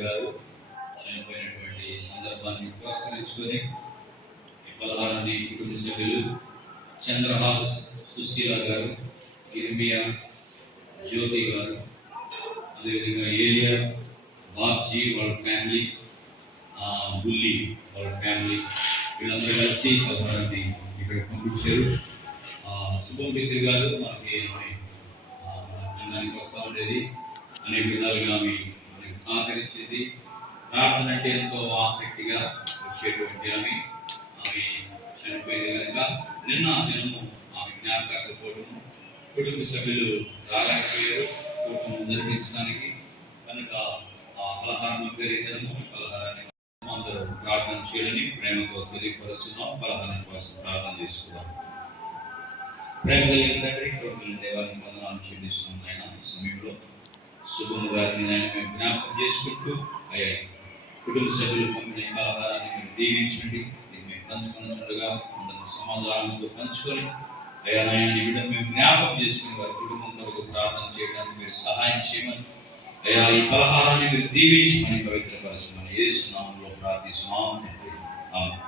గారు చనిపోయినటువంటి సందర్భాన్ని పురస్కరించుకొని ఈ పలహారాన్ని కుటుంబ సభ్యులు చంద్రహాస్ సుశీల గారు, ఇర్మియా, జ్యోతి గారు, అదేవిధంగా ఏరియా, బాబ్జీ వాళ్ళ ఫ్యామిలీ, బుల్లి వాళ్ళ ఫ్యామిలీ, వీళ్ళందరూ కలిసి పలహారాన్ని ఇక్కడ పంపించారు. శుభం బిసి గారు మనకి మన సంఘానికి వస్తూ ఉండేది, అనేక విధాలుగా ఆమె సహకరించింది. ప్రార్థన అంటే ఎంతో ఆసక్తిగా వచ్చేటువంటి ఆమె చనిపోయింది కనుక నిన్న దినము ఆమె జ్ఞాపకాలు పోవడము, కుటుంబ సభ్యులు రాలేకపోయారు కుటుంబం జరిపించడానికి. కనుక ఆ పలహారం పేరు దినము పలహారాన్ని అందరూ ప్రార్థన చేయాలని ప్రేమతో తెలియపరుస్తున్నాం. పలహారం కోసం ప్రార్థన చేసుకుందాం. ప్రేమ కలిగిన తండ్రి, కోరుకున్న దేవాన్ని వందనాలు చెల్లిస్తున్నాం. ఆయన ఈ సమయంలో శుభము గారిని మేము జ్ఞాపకం చేసుకుంటూ అయ్యా కుటుంబ సభ్యులు పంపిన పలహారాన్ని మీరు దీవించండి. దీన్ని పంచుకున్నట్టుగా అందరూ సమాధానంతో పంచుకొని అయ్యా నాయన వీళ్ళని మేము జ్ఞాపకం చేసుకుని వారి కుటుంబం కొరకు ప్రార్థన చేయడానికి మీరు సహాయం చేయమని, అయ్యా ఈ పలహారాన్ని మీరు దీవించమని పవిత్రపరచమని యేసు నామములో ప్రార్థిస్తున్నాం తండ్రి. ఆమేన్.